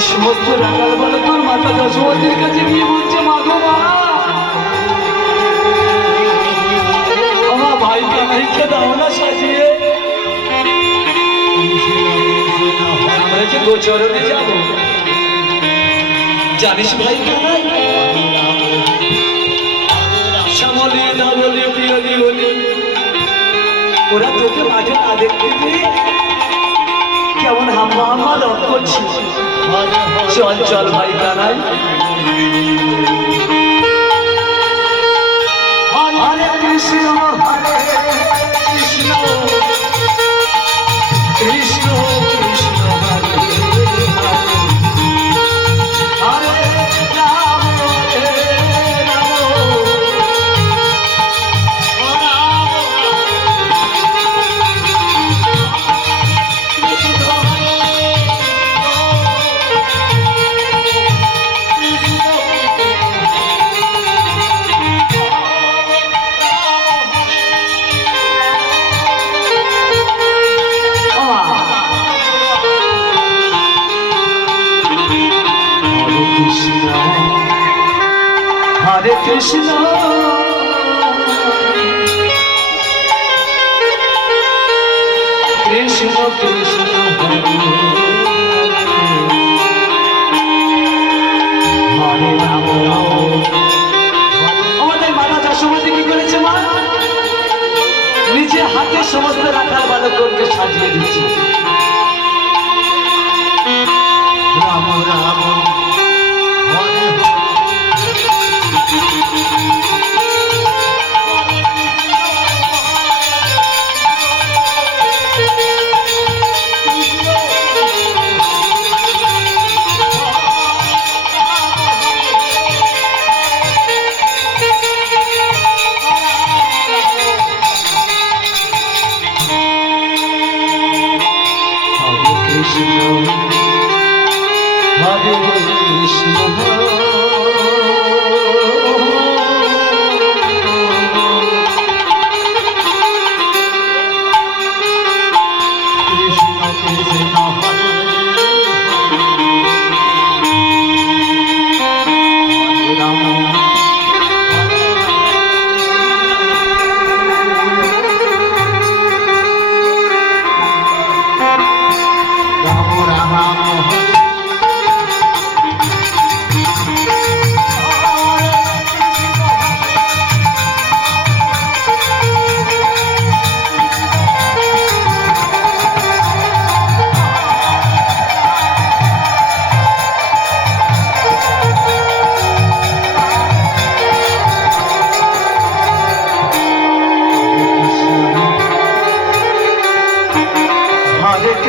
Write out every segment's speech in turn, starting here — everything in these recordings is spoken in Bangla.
সমস্ত রাখাল বলে, তোর মাতা যশোমতির কাছে গিয়ে বলছে মাগো মা। আমার ভাই কানাইকে দাও না সাজিয়ে। আমরা যে গোচরণে যাব। জানিস ভাই কানাই? শ্যামলি ধবলি প্রিয়লি হলি ওরা তোকে মাঠে না দেখতে চল চল কৃষ্ণ হরে কৃষ্ণ। কৃষ্ণ কৃষ্ণ, হরে রাম আমাদের মাতা যশোমতি কি করেছে মা? নিজে হাতে সমস্ত রাখার বালককে সাজিয়ে দিচ্ছে। হরে কৃষ্ণ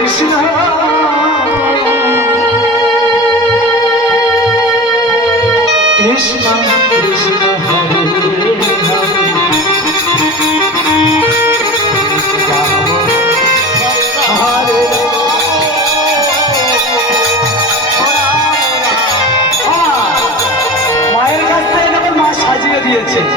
কৃষ্ণ। কৃষ্ণ